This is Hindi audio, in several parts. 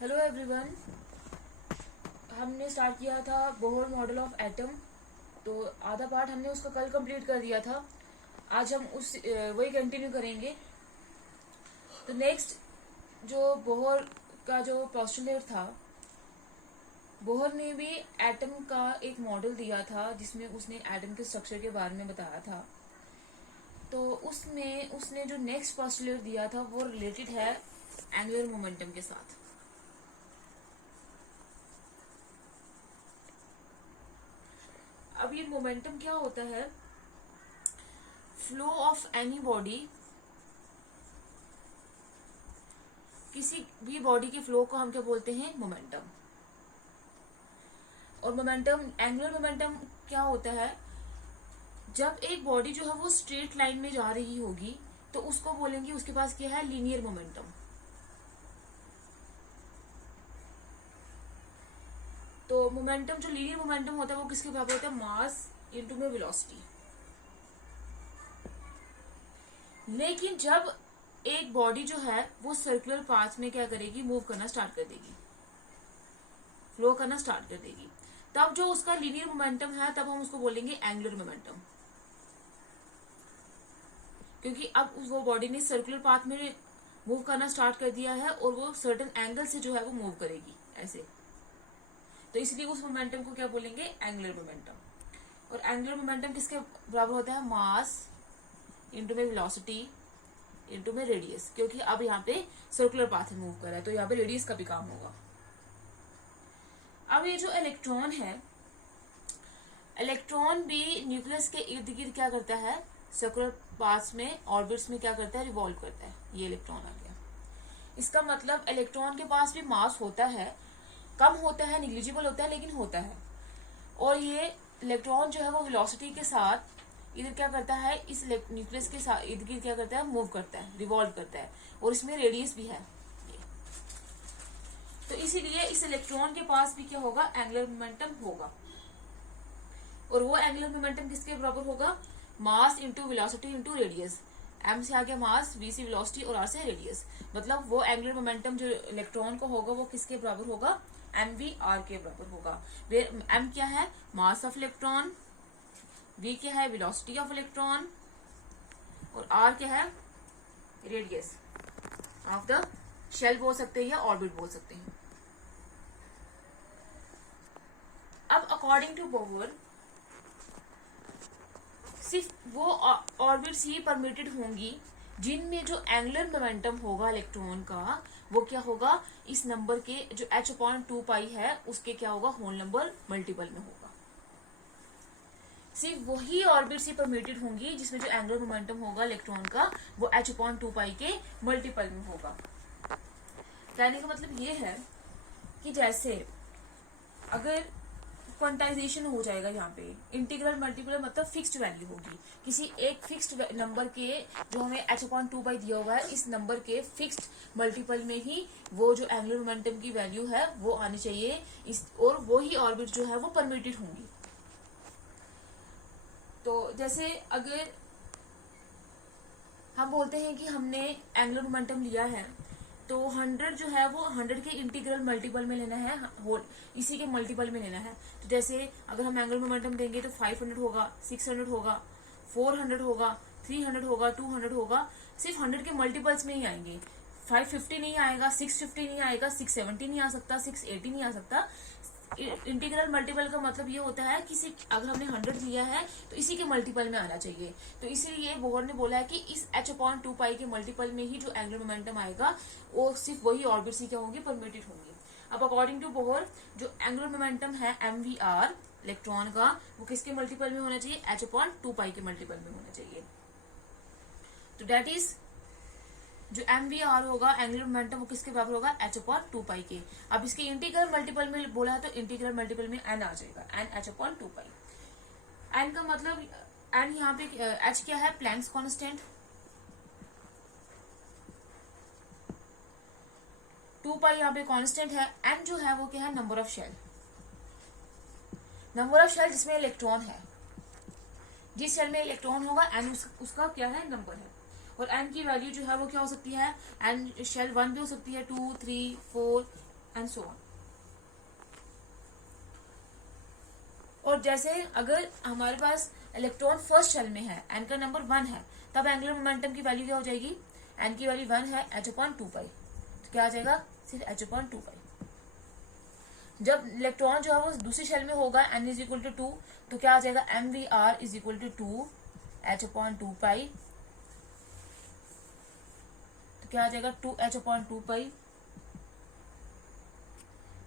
Hello everyone. हमने स्टार्ट किया था बोहर मॉडल ऑफ एटम। तो आधा पार्ट हमने उसका कल कंप्लीट कर दिया था। आज हम उस वही कंटिन्यू करेंगे। तो नेक्स्ट जो बोहर का जो पोस्टुलेट था, बोहर ने भी एटम का एक मॉडल दिया था जिसमें उसने एटम के स्ट्रक्चर के बारे में बताया था। तो उसमें उसने जो नेक्स्ट पोस्टुलेट दिया था वो रिलेटेड है एंगुलर मोमेंटम के साथ। अब ये मोमेंटम क्या होता है? फ्लो ऑफ एनी बॉडी, किसी भी बॉडी के फ्लो को हम क्या बोलते हैं? मोमेंटम। और मोमेंटम, एंगुलर मोमेंटम क्या होता है? जब एक बॉडी जो है वो स्ट्रेट लाइन में जा रही होगी तो उसको बोलेंगे उसके पास क्या है? Linear momentum. तो मोमेंटम, जो लीनियर मोमेंटम होता है वो किसके बराबर होता है? मास इनटू में वेलोसिटी। लेकिन जब एक बॉडी जो है वो सर्कुलर पाथ में क्या करेगी? मूव करना स्टार्ट कर देगी, फ्लो करना स्टार्ट कर देगी, तब जो उसका लीनियर मोमेंटम है तब हम उसको बोलेंगे एंगुलर मोमेंटम। क्योंकि अब वो बॉडी ने सर्कुलर पाथ में मूव करना स्टार्ट कर दिया है और वो सर्टेन एंगल से जो है वो मूव करेगी ऐसे। तो इसलिए उस मोमेंटम को क्या बोलेंगे? Angular momentum. और एंगुलर मोमेंटम किसके बराबर होता है? मास इंटू में वेलोसिटी इंटू में रेडियस। क्योंकि अब यहाँ पे सर्कुलर पाथ में मूव कर रहा है तो यहाँ पे रेडियस का भी काम होगा। अब ये जो इलेक्ट्रॉन है, इलेक्ट्रॉन भी न्यूक्लियस के इर्द गिर्द क्या करता है? सर्कुलर पाथ में, ऑर्बिट्स में क्या करता है? रिवॉल्व करता है। ये इलेक्ट्रॉन आ गया। इसका मतलब इलेक्ट्रॉन के पास भी मास होता है, कम होता है, निग्लिजिबल होता है, लेकिन होता है। और ये इलेक्ट्रॉन जो है वो वेलोसिटी के साथ इधर क्या करता है? इस न्यूक्लियस के साथ इर्द गिर्द क्या करता है? मूव करता है, रिवॉल्व करता है। और इसमें रेडियस भी है। तो इसीलिए इस इलेक्ट्रॉन के पास भी क्या होगा? एंगुलर मोमेंटम होगा। और वो एंगुलर मोमेंटम किसके बराबर होगा? Mass into velocity into radius. M से आ गया मास, वी से वेलोसिटी और आर से रेडियस। मतलब वो एंगुलर मोमेंटम जो इलेक्ट्रॉन को होगा वो किसके बराबर होगा? एम वी आर के बराबर होगा। एम क्या है? मास ऑफ इलेक्ट्रॉन, वी क्या है? वेलोसिटी ऑफ इलेक्ट्रॉन, और आर क्या है? रेडियस ऑफ द शेल बोल सकते हैं या ऑर्बिट बोल सकते हैं। अब अकॉर्डिंग टू बोहर सिर्फ वो ऑर्बिट्स ही परमिटेड होंगी जिनमें जो एंगुलर मोमेंटम होगा इलेक्ट्रॉन का वो क्या होगा? इस नंबर के जो h/2π है उसके क्या होगा? होल नंबर मल्टीपल में होगा। सिर्फ वही ऑर्बिट्स ही परमिटेड होंगी जिसमें जो एंगुलर मोमेंटम होगा इलेक्ट्रॉन का वो h/2π के मल्टीपल में होगा। कहने का मतलब ये है कि जैसे अगर क्वांटाइजेशन हो जाएगा, यहाँ पे इंटीग्रल मल्टीपल मतलब फिक्स्ड वैल्यू होगी किसी एक फिक्स्ड नंबर के, जो हमें h/2π दिया हुआ है इस नंबर के फिक्स्ड मल्टीपल में ही वो जो एंगुलर मोमेंटम की वैल्यू है वो आनी चाहिए इस, और वो ही ऑर्बिट जो है वो परमिटेड होंगी। तो जैसे अगर हम बोलते हैं कि हमने एंगुलर मोमेंटम लिया है तो 100 जो है वो 100 के इंटीग्रल मल्टीपल में लेना है, इसी के मल्टीपल में लेना है। तो जैसे अगर हम एंगुलर मोमेंटम देंगे तो 500 होगा, 600 होगा, 400 होगा, 300 होगा, 200 होगा। सिर्फ 100 के मल्टीपल्स में ही आएंगे। 550 नहीं आएगा, 650 नहीं आएगा, 670 नहीं आ सकता, 680 नहीं आ सकता। इंटीग्रल मल्टीपल का मतलब ये होता है कि सिर्फ अगर हमने 100 लिया है तो इसी के मल्टीपल में आना चाहिए। तो इसीलिए बोहर ने बोला है कि इस h/2π के मल्टीपल में ही जो एंगुलर मोमेंटम आएगा वो सिर्फ वही ऑर्बिट्स ही क्या होंगी? परमिटेड होंगी। अब अकॉर्डिंग टू बोहर जो एंगुलर मोमेंटम है mvr इलेक्ट्रॉन का वो किसके मल्टीपल में होना चाहिए? h/2π के मल्टीपल में होना चाहिए। तो डेट इज जो mvr होगा एंगुलर मोमेंटम वो किसके बराबर होगा? h/2π के। अब इसके इंटीग्रल मल्टीपल में बोला है तो इंटीग्रल मल्टीपल में n आ जाएगा, n h/2π। n का मतलब n यहाँ पे h क्या है? Planck's constant. 2π यहाँ पे कांस्टेंट है। n जो है वो क्या है? Number of shell. Number of shell जिसमें इलेक्ट्रॉन है, जिस शेल में इलेक्ट्रॉन होगा n उसका क्या है? नंबर है। और n की वैल्यू जो है वो क्या हो सकती है? n शेल 1 भी हो सकती है, 2, 3, 4 एंड सो ऑन। और जैसे अगर हमारे पास इलेक्ट्रॉन फर्स्ट शेल में है, एन का नंबर 1 है, तब एंगुलर मोमेंटम की वैल्यू क्या हो जाएगी, एन की वैल्यू 1 है, h/2π, तो क्या आ जाएगा, सिर्फ h/2π। जब इलेक्ट्रॉन जो है वो दूसरी शेल में होगा, n इज इक्वल टू 2, तो क्या आ जाएगा, mvr is equal to 2h/2π, तो क्या आ जाएगा 2h/2π,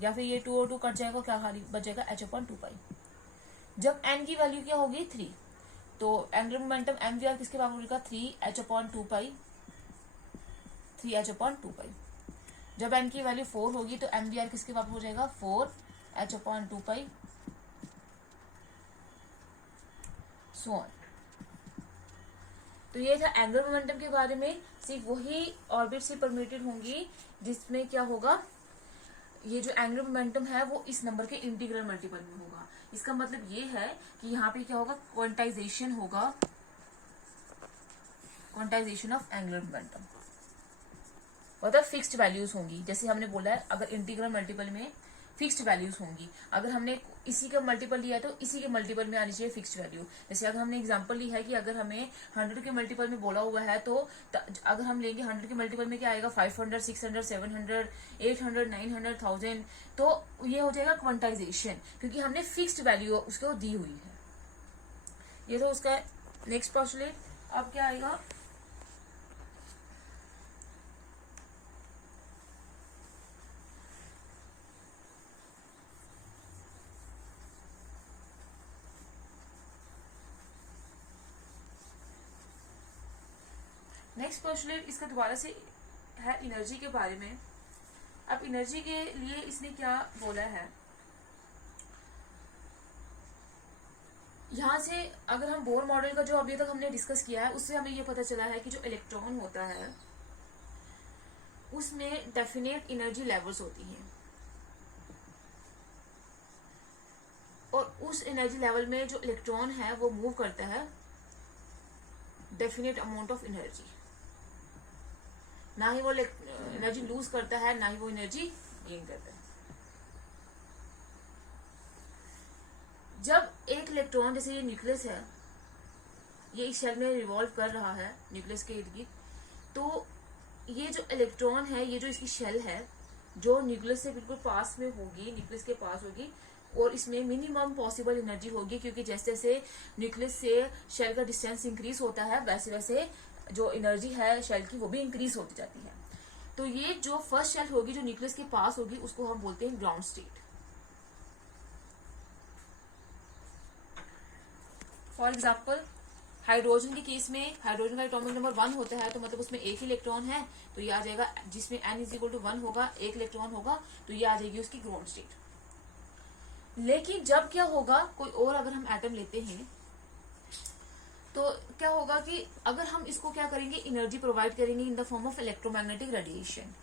या फिर ये 2 और 2 कट जाएगा, क्या खाली बच जाएगा h/2π। जब n की वैल्यू क्या होगी 3, तो एंगुलर मोमेंटम mvr किसके बराबर होगा, 3h/2π, 3h/2π। जब n की वैल्यू 4 होगी तो mvr किसके बराबर हो जाएगा, 4h/2π, सो ऑन। तो ये था एंगुलर मोमेंटम के बारे में। सिर्फ वही ऑर्बिट से परमिटेड होंगी जिसमें क्या होगा, ये जो एंगुलर मोमेंटम है वो इस नंबर के इंटीग्रल मल्टीपल में होगा। इसका मतलब ये है कि यहाँ पे क्या होगा, क्वांटाइजेशन होगा, क्वांटाइजेशन ऑफ एंगुलर मोमेंटम, मतलब फिक्स्ड वैल्यूज होंगी। जैसे हमने बोला है, अगर इंटीग्रल मल्टीपल में फिक्स्ड वैल्यूज होंगी, अगर हमने इसी का मल्टीपल लिया है तो इसी के मल्टीपल में आनी चाहिए फिक्स्ड वैल्यू। जैसे अगर हमने एग्जांपल ली है कि अगर हमें 100 के मल्टीपल में बोला हुआ है, तो अगर हम लेंगे 100 के मल्टीपल में क्या आएगा, 500, 600, 700, 800, 900, 1000, तो ये हो जाएगा क्वांटाइजेशन, क्योंकि हमने फिक्स्ड वैल्यू उसको दी हुई है। ये तो उसका नेक्स्ट पोस्टुलेट। अब क्या आएगा, नेक्स्ट पोस्टुलेट इसका दोबारा से है एनर्जी के बारे में। अब एनर्जी के लिए इसने क्या बोला है, यहां से अगर हम बोर मॉडल का जो अभी तक हमने डिस्कस किया है, उससे हमें ये पता चला है कि जो इलेक्ट्रॉन होता है उसमें डेफिनेट एनर्जी लेवल्स होती हैं, और उस एनर्जी लेवल में जो इलेक्ट्रॉन है वो मूव करता है डेफिनेट अमाउंट ऑफ एनर्जी। ना ही वो एनर्जी लूज करता है, ना ही वो एनर्जी गेन करता है। जब एक इलेक्ट्रॉन, जैसे ये न्यूक्लियस है, ये इस शेल में रिवॉल्व कर रहा है न्यूक्लियस के इर्द गिर्द, तो ये जो इलेक्ट्रॉन है, ये जो इसकी शेल है, जो न्यूक्लियस से बिल्कुल पास में होगी, न्यूक्लियस के पास होगी, और इसमें मिनिमम पॉसिबल एनर्जी होगी, क्योंकि जैसे जैसे न्यूक्लियस से शेल का डिस्टेंस इंक्रीज होता है, वैसे वैसे जो एनर्जी है शेल की वो भी इंक्रीज होती जाती है। तो ये जो फर्स्ट शेल होगी, जो न्यूक्लियस के पास होगी, उसको हम बोलते हैं ground state. For example, hydrogen के केस में हाइड्रोजन का एटॉमिक नंबर 1 होता है, तो मतलब उसमें एक ही इलेक्ट्रॉन है, तो ये आ जाएगा, जिसमें n इज इक्वल टू 1 होगा, एक इलेक्ट्रॉन होगा, तो ये आ जाएगी उसकी ग्राउंड स्टेट। लेकिन जब क्या होगा, कोई और अगर हम एटम लेते हैं, तो क्या होगा कि अगर हम इसको क्या करेंगे, एनर्जी प्रोवाइड करेंगे in the form of electromagnetic radiation,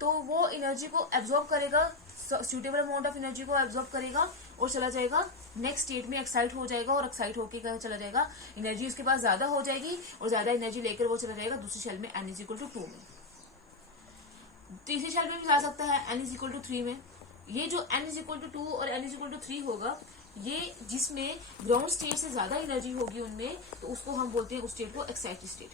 तो वो एनर्जी को एब्जॉर्ब करेगा, सुटेबल अमाउंट ऑफ एनर्जी को एब्जॉर्ब करेगा और चला जाएगा नेक्स्ट स्टेट में, एक्साइट हो जाएगा, और एक्साइट होकर क्या चला जाएगा, एनर्जी उसके पास ज्यादा हो जाएगी, और ज्यादा एनर्जी लेकर वो चला जाएगा दूसरी शेल में, n इज इक्वल टू 2 में। तीसरी शेल में भी जा सकता है n इज इक्वल टू 3 में। ये जो n इज इक्वल टू 2 और n इज इक्वल टू 3 होगा, ये जिसमें ग्राउंड स्टेट से ज्यादा एनर्जी होगी उनमें, तो उसको हम बोलते हैं उस स्टेट को एक्साइटेड स्टेट।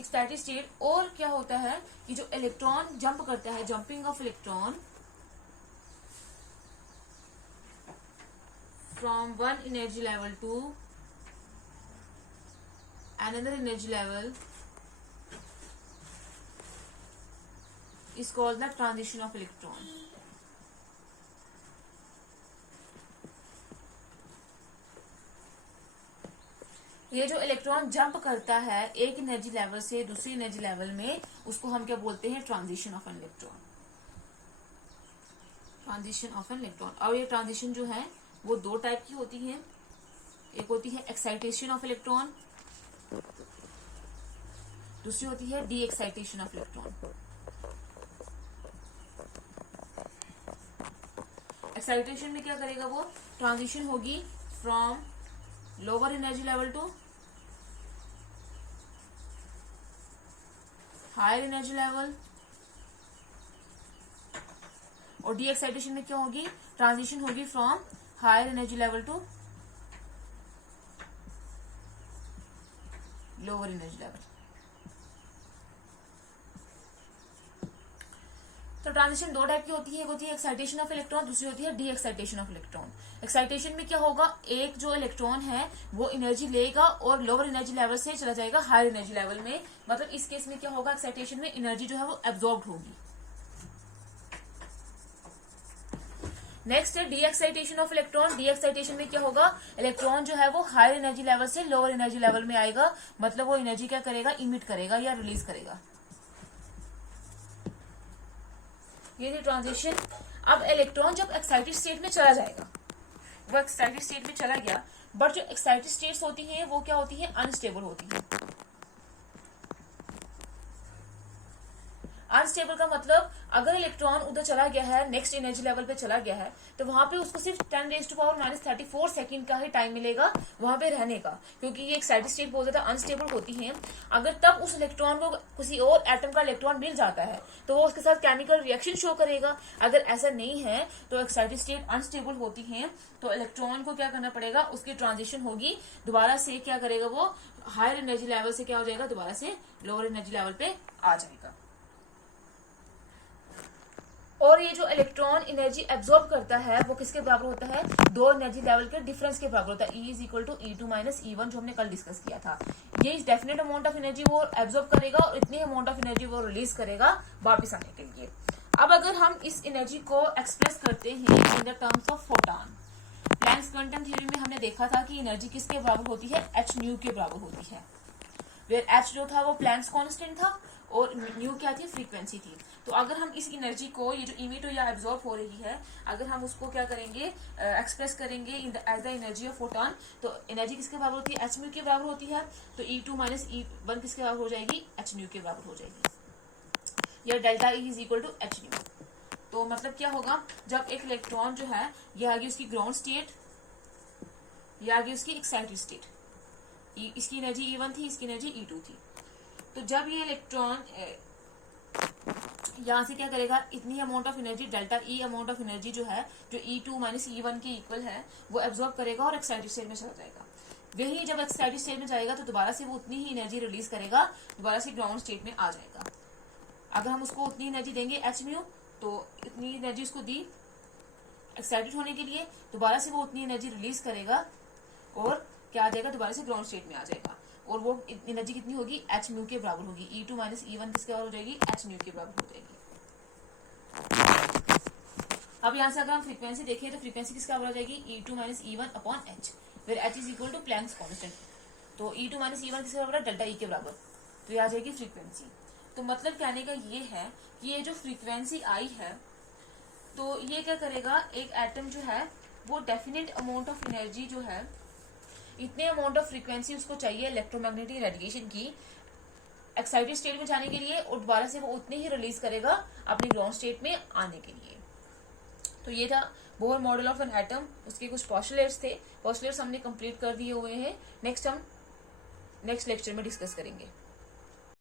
Excited state. और क्या होता है कि जो इलेक्ट्रॉन जंप करता है, jumping of electron from one energy level to another energy level is called the transition of electron. ये जो इलेक्ट्रॉन जंप करता है एक एनर्जी लेवल से दूसरी एनर्जी लेवल में, उसको हम क्या बोलते हैं, transition of an electron. Transition of an electron. और ये ट्रांजिशन जो है वो 2 टाइप की होती है। एक होती है एक्साइटेशन ऑफ इलेक्ट्रॉन, दूसरी होती है de excitation of electron. Excitation में क्या करेगा, वो ट्रांजिशन होगी from lower energy level to higher energy level, और डी एक्साइटेशन में क्या होगी, ट्रांजिशन होगी from higher energy level to lower energy level. तो ट्रांजिशन दो टाइप की होती है, एक होती है एक्साइटेशन ऑफ इलेक्ट्रॉन, दूसरी होती है de excitation of electron. Excitation में क्या होगा, एक जो इलेक्ट्रॉन है वो एनर्जी लेगा और लोअर एनर्जी लेवल से चला जाएगा हायर एनर्जी लेवल में, मतलब इस केस में क्या होगा, एक्साइटेशन में एनर्जी जो है वो एब्जॉर्ब होगी। नेक्स्ट है de excitation of electron. D excitation में क्या होगा, इलेक्ट्रॉन जो है वो हायर एनर्जी लेवल से लोअर एनर्जी लेवल में आएगा, मतलब वो एनर्जी क्या करेगा, इमिट करेगा या रिलीज करेगा। ये थी ट्रांजिशन। अब इलेक्ट्रॉन जब एक्साइटेड स्टेट में चला जाएगा, वो एक्साइटेड स्टेट में चला गया, बट जो एक्साइटेड स्टेट्स होती हैं वो क्या होती है, अनस्टेबल होती है। अनस्टेबल का मतलब अगर इलेक्ट्रॉन उधर चला गया है, नेक्स्ट एनर्जी लेवल पे चला गया है, तो वहां पे उसको सिर्फ 10⁻⁻34 सेकंड का ही टाइम मिलेगा वहां पे रहने का, क्योंकि ये एक्साइटेड स्टेट बहुत ज्यादा अनस्टेबल होती है। अगर तब उस इलेक्ट्रॉन को किसी और एटम का इलेक्ट्रॉन मिल जाता है तो वो उसके साथ केमिकल रिएक्शन शो करेगा। अगर ऐसा नहीं है तो एक्साइटेड स्टेट अनस्टेबल होती है, तो इलेक्ट्रॉन को क्या करना पड़ेगा, उसकी ट्रांजिशन होगी, दोबारा से क्या करेगा, वो हायर एनर्जी लेवल से क्या हो जाएगा, दोबारा से लोअर एनर्जी लेवल पे आ जाएगा। और ये जो इलेक्ट्रॉन एनर्जी एब्जॉर्ब करता है वो किसके बराबर होता है, दो एनर्जी लेवल के डिफरेंस के बराबर होता है। E is equal to E2 minus E1 जो हमने कल डिस्कस किया था। ये इस डेफिनेट अमाउंट ऑफ एनर्जी वो एब्जॉर्ब करेगा और इतनी अमाउंट ऑफ एनर्जी वो रिलीज करेगा वापस आने के लिए। अब अगर हम इस एनर्जी को एक्सप्रेस करते हैं in the terms of photon, Planck's quantum theory में हमने देखा था कि एनर्जी किसके बराबर होती है, h न्यू के बराबर होती है, वेयर h जो था वो प्लैंक्स कांस्टेंट था और न्यू क्या थी, फ्रीक्वेंसी थी। तो अगर हम इस एनर्जी को, ये जो इमिट या एब्जॉर्ब हो रही है, अगर हम उसको क्या करेंगे, एक्सप्रेस करेंगे as the energy of photon, तो एनर्जी किसके बराबर होती है, h म्यू के बराबर होती है। तो E2 माइनस E1 किसके बराबर हो जाएगी, h न्यू के बराबर हो जाएगी, या delta E is equal to h nu. तो मतलब क्या होगा, जब एक इलेक्ट्रॉन जो है, ये आगे उसकी ग्राउंड स्टेट, ये आगे उसकी एक्साइटेड स्टेट, इसकी एनर्जी E1 थी, इसकी एनर्जी E2 थी। तो जब ये इलेक्ट्रॉन यहां से क्या करेगा, इतनी amount of energy delta E amount of energy जो है, जो E2 माइनस E1 के इक्वल है, वो एब्जॉर्ब करेगा और एक्साइटेड स्टेट में चला जाएगा। वही जब एक्साइटेड स्टेट में जाएगा तो दोबारा से वो उतनी ही एनर्जी रिलीज करेगा, दोबारा से ग्राउंड स्टेट में आ जाएगा। अगर हम उसको उतनी एनर्जी देंगे h म्यू, तो इतनी एनर्जी उसको दी एक्साइटेड होने के लिए, दोबारा से वो उतनी एनर्जी रिलीज करेगा और क्या आ जाएगा, दोबारा से ग्राउंड स्टेट में आ जाएगा। और वो एनर्जी कितनी होगी, h म्यू के बराबर होगी। E2 माइनस E1 किसके बराबर हो जाएगी, h म्यू के बराबर हो जाएगी। अब यहाँ से अगर हम फ्रीक्वेंसी देखें तो फ्रीक्वेंसी किसके बराबर हो जाएगी, E2 minus E1 upon h, फिर h is equal to Planck's constant. तो E2 माइनस E1 किसके बराबर है, डेल्टा E के बराबर, तो ये आ जाएगी फ्रीक्वेंसी। तो मतलब कहने का ये है कि ये जो फ्रीक्वेंसी आई है, तो ये क्या करेगा, एक एटम जो है वो डेफिनेट अमाउंट ऑफ एनर्जी जो है, इतने अमाउंट ऑफ फ्रीक्वेंसी उसको चाहिए इलेक्ट्रोमैग्नेटिक रेडिएशन की एक्साइटेड स्टेट में जाने के लिए, और दोबारा से वो उतनी ही रिलीज करेगा अपनी ग्राउंड स्टेट में आने के लिए। तो ये था Bohr model of an atom, उसके कुछ पोस्टुलेट्स थे, पोस्टुलेट्स हमने कंप्लीट कर दिए हुए हैं। नेक्स्ट हम नेक्स्ट लेक्चर में डिस्कस करेंगे।